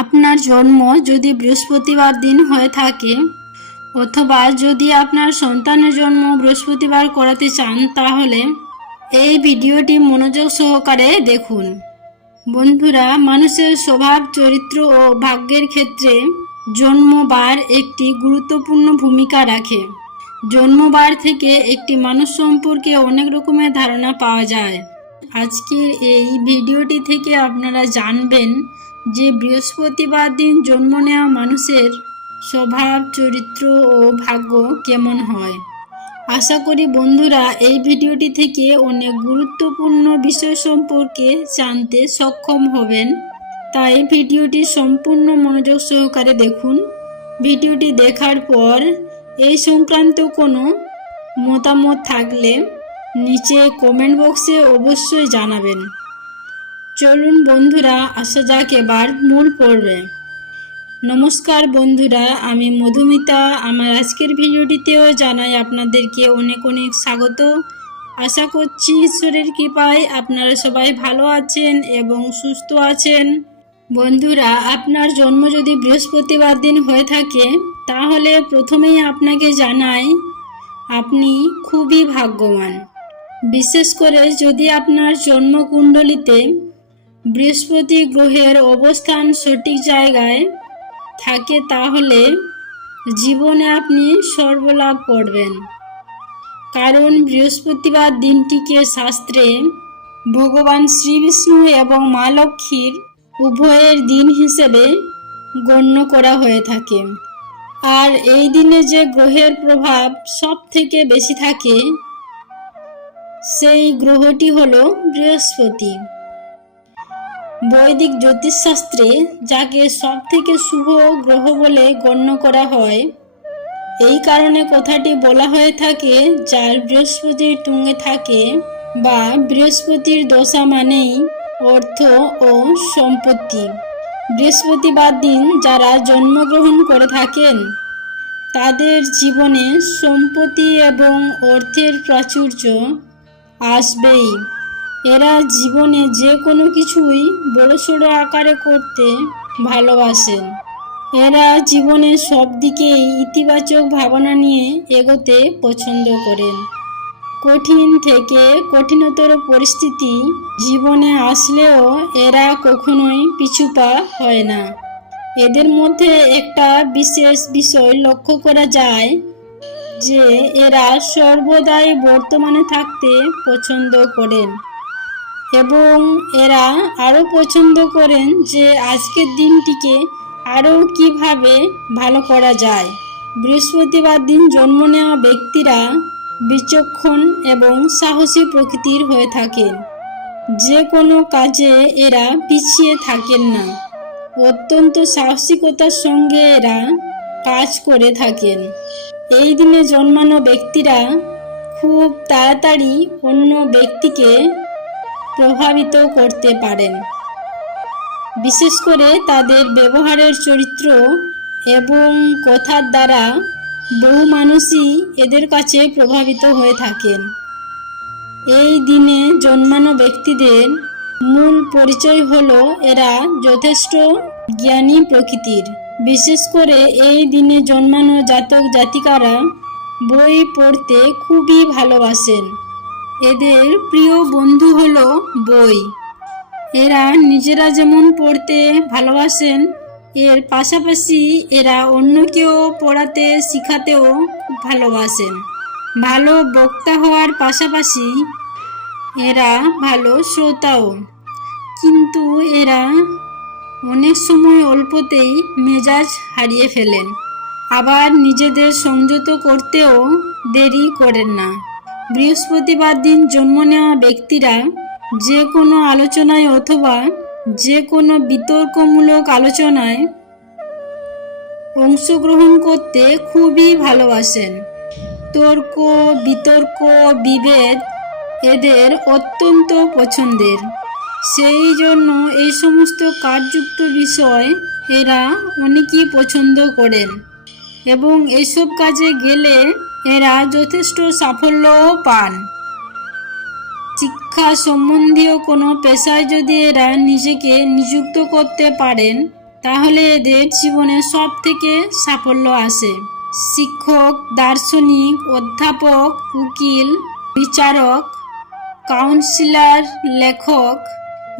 আপনার জন্ম যদি বৃহস্পতিবার দিন হয়ে থাকে অথবা যদি আপনার সন্তানের জন্ম বৃহস্পতিবার করাতে চান তাহলে এই ভিডিওটি মনোযোগ সহকারে দেখুন। বন্ধুরা, মানুষের স্বভাব, চরিত্র ও ভাগ্যের ক্ষেত্রে জন্মবার একটি গুরুত্বপূর্ণ ভূমিকা রাখে। জন্মবার থেকে একটি মানুষ সম্পর্কে অনেক রকমের ধারণা পাওয়া যায়। আজকের এই ভিডিওটি থেকে আপনারা জানবেন যে বৃহস্পতিবার দিন জন্ম নেওয়া মানুষের স্বভাব, চরিত্র ও ভাগ্য কেমন হয়। আশা করি বন্ধুরা এই ভিডিওটি থেকে অনেক গুরুত্বপূর্ণ বিষয় সম্পর্কে জানতে সক্ষম হবেন, তাই ভিডিওটি সম্পূর্ণ মনোযোগ সহকারে দেখুন। ভিডিওটি দেখার পর এই সংক্রান্ত কোনো মতামত থাকলে নিচে কমেন্ট বক্সে অবশ্যই জানাবেন। চলুন বন্ধুরা, আসা যাক এবার মূল পর্বে। নমস্কার বন্ধুরা, আমি মধুমিতা। আমার আজকের ভিডিওটিতেও জানাই আপনাদেরকে অনেক অনেক স্বাগত। আশা করছি ঈশ্বরের কৃপায় আপনারা সবাই ভালো আছেন এবং সুস্থ আছেন। বন্ধুরা, আপনার জন্ম যদি বৃহস্পতিবার দিন হয়ে থাকে তাহলে প্রথমেই আপনাকে জানাই আপনি খুবই ভাগ্যবান। বিশেষ করে যদি আপনার জন্মকুণ্ডলিতে বৃহস্পতি গ্রহের অবস্থান সঠিক জায়গায় থাকে তাহলে জীবনে আপনি সর্বলাভ করবেন। কারণ বৃহস্পতিবার দিনটিকে শাস্ত্রে ভগবান শ্রীবিষ্ণু এবং মা লক্ষ্মীর উভয়ের দিন হিসেবে গণ্য করা হয়ে থাকে। আর এই দিনে যে গ্রহের প্রভাব সব থেকে বেশি থাকে সেই গ্রহটি হলো বৃহস্পতি। বৈদিক জ্যোতিষশাস্ত্রে যাকে সব থেকে শুভ গ্রহ বলে গণ্য করা হয়, এই কারণে কথাটি বলা হয়ে থাকে যার বৃহস্পতির তুঙ্গে থাকে বা বৃহস্পতির দশা মানেই অর্থ ও সম্পত্তি। বৃহস্পতিবার দিন যারা জন্মগ্রহণ করে থাকেন তাদের জীবনে সম্পত্তি এবং অর্থের প্রাচুর্য আসবেই। এরা জীবনে যে কোনো কিছুই বড়সড় আকারে করতে ভালোবাসেন। এরা জীবনের সব দিকেই ইতিবাচক ভাবনা নিয়ে এগোতে পছন্দ করেন। কঠিন থেকে কঠিনতর পরিস্থিতি জীবনে আসলেও এরা কখনোই পিছুপা হয় না। এদের মধ্যে একটা বিশেষ বিষয় লক্ষ্য করা যায় যে এরা সর্বদাই বর্তমানে থাকতে পছন্দ করেন এবং এরা আরও পছন্দ করেন যে আজকের দিনটিকে আরও কিভাবে ভালো করা যায়। বৃহস্পতিবার দিন জন্ম নেওয়া ব্যক্তিরা বিচক্ষণ এবং সাহসী প্রকৃতির হয়ে থাকেন। যে কোনো কাজে এরা পিছিয়ে থাকেন না। অত্যন্ত সাহসিকতার সঙ্গে এরা কাজ করে থাকেন। এই দিনে জন্মানো ব্যক্তিরা খুব তাড়াতাড়ি অন্য ব্যক্তিকে প্রভাবিত করতে পারেন। বিশেষ করে তাদের ব্যবহারের চরিত্র এবং কথার দ্বারা বহু মানুষই এদের কাছে প্রভাবিত হয়ে থাকেন। এই দিনে জন্মানো ব্যক্তিদের মূল পরিচয় হলো এরা যথেষ্ট জ্ঞানী প্রকৃতির। বিশেষ করে এই দিনে জন্মানো জাতক জাতিকারা বই পড়তে খুবই ভালোবাসেন। এদের প্রিয় বন্ধু হলো বই। এরা নিজেরা যেমন পড়তে ভালোবাসেন এর পাশাপাশি এরা অন্যকেও পড়াতে শেখাতেও খুব ভালোবাসেন। ভালো বক্তা হওয়ার পাশাপাশি এরা ভালো শ্রোতাও। কিন্তু এরা অনেক সময় অল্পতেই মেজাজ হারিয়ে ফেলেন, আবার নিজেদের সংযত করতেও দেরি করেন না। বৃহস্পতিবার দিন জন্ম নেওয়া ব্যক্তিরা যে কোনো আলোচনায় অথবা যে কোনো বিতর্কমূলক আলোচনায় অংশগ্রহণ করতে খুবই ভালোবাসেন। তর্ক, বিতর্ক, বিভেদ এদের অত্যন্ত পছন্দের। সেই জন্য এই সমস্ত কাজযুক্ত বিষয় এরা অনেকেই পছন্দ করেন এবং এইসব কাজে গেলে এরা যথেষ্ট সাফল্যও পান। শিক্ষা সম্বন্ধীয় কোনো পেশায় যদি এরা নিজেকে নিযুক্ত করতে পারেন তাহলে এদের জীবনে সব থেকে সাফল্য আসে। শিক্ষক, দার্শনিক, অধ্যাপক, উকিল, বিচারক, কাউন্সিলর, লেখক,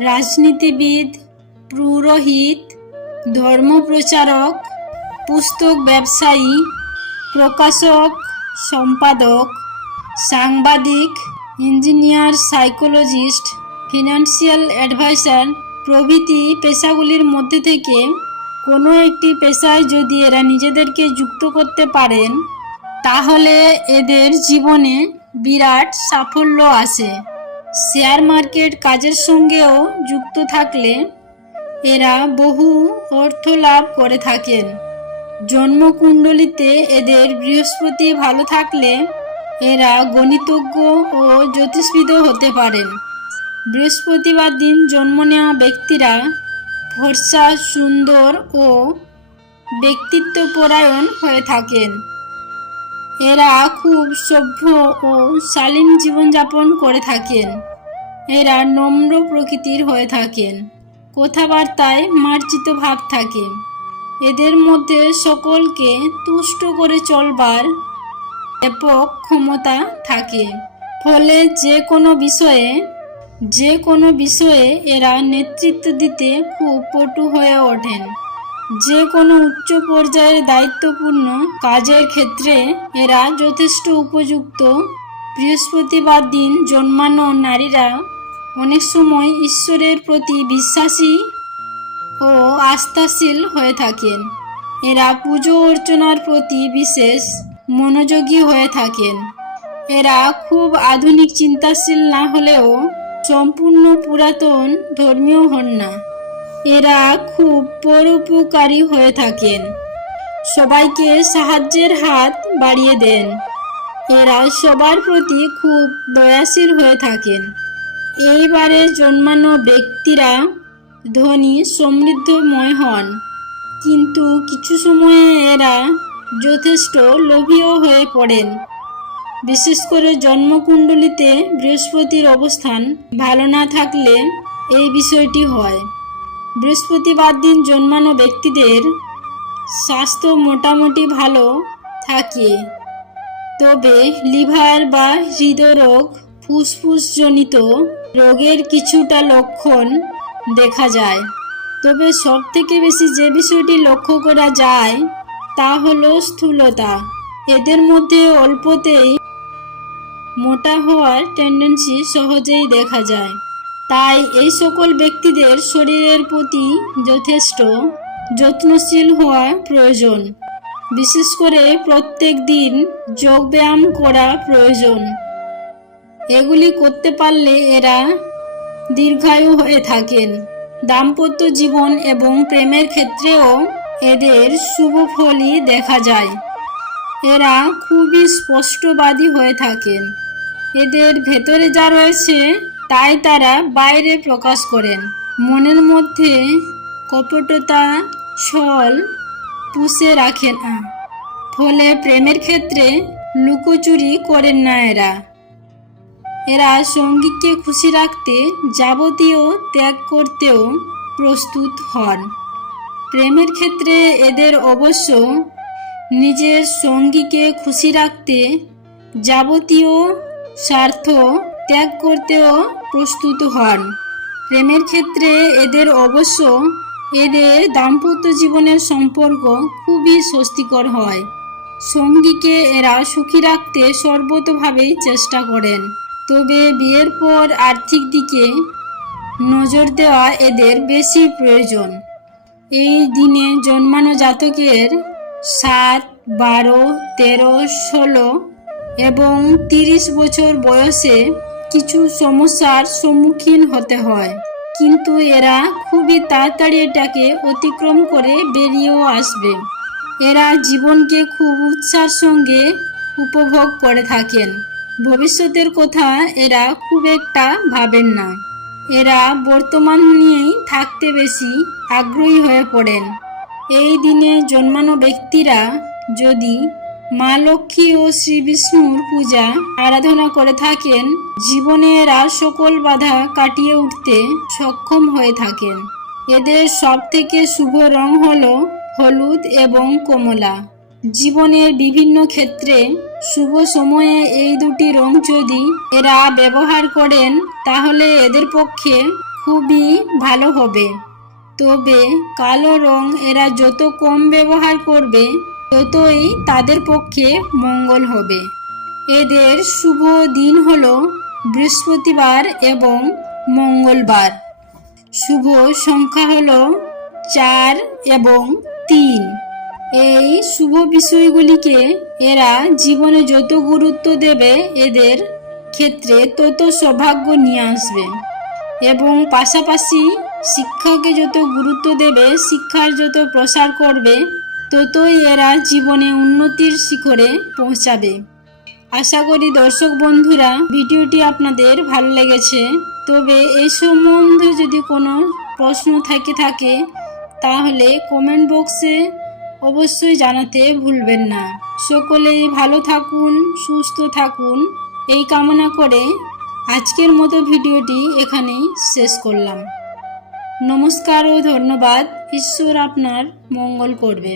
রাজনীতিবিদ, পুরোহিত, ধর্মপ্রচারক, পুস্তক ব্যবসায়ী, প্রকাশক, সম্পাদক, সাংবাদিক, ইঞ্জিনিয়ার, সাইকোলজিস্ট, ফিনান্সিয়াল অ্যাডভাইজার প্রভৃতি পেশাগুলির মধ্যে থেকে কোনো একটি পেশায় যদি এরা নিজেদেরকে যুক্ত করতে পারেন তাহলে এদের জীবনে বিরাট সাফল্য আসে। শেয়ার মার্কেট কাজের সঙ্গেও যুক্ত থাকলে এরা বহু অর্থ লাভ করে থাকেন। জন্মকুণ্ডলিতে এদের বৃহস্পতি ভালো থাকলে এরা গণিতজ্ঞ ও জ্যোতিষবিদও হতে পারেন। বৃহস্পতিবার দিন জন্ম নেওয়া ব্যক্তিরা ফর্সা, সুন্দর ও ব্যক্তিত্বপরায়ণ হয়ে থাকেন। এরা খুব সভ্য ও শালীন জীবনযাপন করে থাকেন। এরা নম্র প্রকৃতির হয়ে থাকেন। কথাবার্তায় মার্জিত ভাব থাকে। এদের মধ্যে সকলকে তুষ্ট করে চলবার ব্যাপক ক্ষমতা থাকে। ফলে যে কোনো বিষয়ে এরা নেতৃত্ব দিতে খুব পটু হয়ে ওঠেন। যে কোনো উচ্চ পর্যায়ের দায়িত্বপূর্ণ কাজের ক্ষেত্রে এরা যথেষ্ট উপযুক্ত। বৃহস্পতিবার দিন জন্মানো নারীরা অনেক সময় ঈশ্বরের প্রতি বিশ্বাসী ও আস্থাশীল হয়ে থাকেন। এরা পুজো অর্চনার প্রতি বিশেষ মনোযোগী হয়ে থাকেন। এরা খুব আধুনিক চিন্তাশীল না হলেও সম্পূর্ণ পুরাতন ধর্মীয় হন না। এরা খুব পরোপকারী হয়ে থাকেন। সবাইকে সাহায্যের হাত বাড়িয়ে দেন। এরা সবার প্রতি খুব দয়াশীল হয়ে থাকেন। এইবারে জন্মানো ব্যক্তিরা ধনী সমৃদ্ধময় হন, কিন্তু কিছু সময়ে এরা যথেষ্ট লোভীও হয়ে পড়েন। বিশেষ করে জন্মকুণ্ডলিতে বৃহস্পতির অবস্থান ভালো না থাকলে এই বিষয়টি হয়। বৃহস্পতিবার দিন জন্মানো ব্যক্তিদের স্বাস্থ্য মোটামুটি ভালো থাকে, তবে লিভার বা হৃদরোগ, ফুসফুসজনিত রোগের কিছুটা লক্ষণ দেখা যায়। তবে সব থেকে বেশি যে বিষয়টি লক্ষ্য করা যায় তা হলো স্থূলতা। এদের মধ্যে অল্পতেই মোটা হওয়ার টেন্ডেন্সি সহজেই দেখা যায়। তাই এই সকল ব্যক্তিদের শরীরের প্রতি যথেষ্ট যত্নশীল হওয়া প্রয়োজন। বিশেষ করে প্রত্যেক দিন যোগব্যায়াম করা প্রয়োজন। এগুলি করতে পারলে এরা দীর্ঘায়ু হয়ে থাকেন। দাম্পত্য জীবন এবং প্রেমের ক্ষেত্রেও এদের শুভ ফলই দেখা যায়। এরা খুবই স্পষ্টবাদী হয়ে থাকেন। এদের ভেতরে যা রয়েছে তাই তারা বাইরে প্রকাশ করেন। মনের মধ্যে কপটতা, ছল পুষে রাখে না। ফলে প্রেমের ক্ষেত্রে লুকোচুরি করেন না এরা সঙ্গীকে খুশি রাখতে যাবতীয় ত্যাগ করতেও প্রস্তুত হন। প্রেমের ক্ষেত্রে এদের অবশ্য নিজের সঙ্গীকে খুশি রাখতে যাবতীয় স্বার্থ ত্যাগ করতেও প্রস্তুত হন। প্রেমের ক্ষেত্রে এদের দাম্পত্য জীবনের সম্পর্ক খুবই স্বস্তিকর হয়। সঙ্গীকে এরা সুখী রাখতে সর্বতোভাবেই চেষ্টা করেন। তবে বিয়ের পর আর্থিক দিকে নজর দেওয়া এদের বেশি প্রয়োজন। এই দিনে জন্মানো জাতকের 7, 12, 13, 16 এবং 30 বছর বয়সে কিছু সমস্যার সম্মুখীন হতে হয়, কিন্তু এরা খুবই তাড়াতাড়ি এটাকে অতিক্রম করে বেরিয়েও আসবে। এরা জীবনকে খুব উৎসাহের সঙ্গে উপভোগ করে থাকেন। ভবিষ্যতের কথা এরা খুব একটা ভাবেন না। এরা বর্তমান নিয়েই থাকতে বেশি আগ্রহী হয়ে পড়েন। এই দিনে জন্মানো ব্যক্তিরা যদি মা লক্ষ্মী ও শ্রী বিষ্ণুর পূজা আরাধনা করে থাকেন, জীবনে এরা সকল বাধা কাটিয়ে উঠতে সক্ষম হয়ে থাকেন। এদের সবথেকে শুভ রং হলো হলুদ এবং কমলা। জীবনের বিভিন্ন ক্ষেত্রে শুভ সময়ে এই দুটি রং যদি এরা ব্যবহার করেন তাহলে এদের পক্ষে খুবই ভালো হবে। তবে কালো রং এরা যত কম ব্যবহার করবে ততই তাদের পক্ষে মঙ্গল হবে। এদের শুভ দিন হলো বৃহস্পতিবার এবং মঙ্গলবার। শুভ সংখ্যা হলো 4 এবং 3। এই শুভ বিষয়গুলিকে এরা জীবনে যত গুরুত্ব দেবে এদের ক্ষেত্রে তত সৌভাগ্য নিয়ে আসবে এবং পাশাপাশি শিক্ষাকে যত গুরুত্ব দেবে, শিক্ষার যত প্রসার করবে ততই এরা জীবনে উন্নতির শিখরে পৌঁছাবে। আশা করি দর্শক বন্ধুরা ভিডিওটি আপনাদের ভালো লেগেছে। তবে এই সম্বন্ধে যদি কোনো প্রশ্ন থাকে তাহলে কমেন্ট বক্সে অবশ্যই জানাতে ভুলবেন না। সকলেই ভালো থাকুন, সুস্থ থাকুন এই কামনা করে আজকের মতো ভিডিওটি এখানেই শেষ করলাম। নমস্কার ও ধন্যবাদ। ঈশ্বর আপনার মঙ্গল করবে।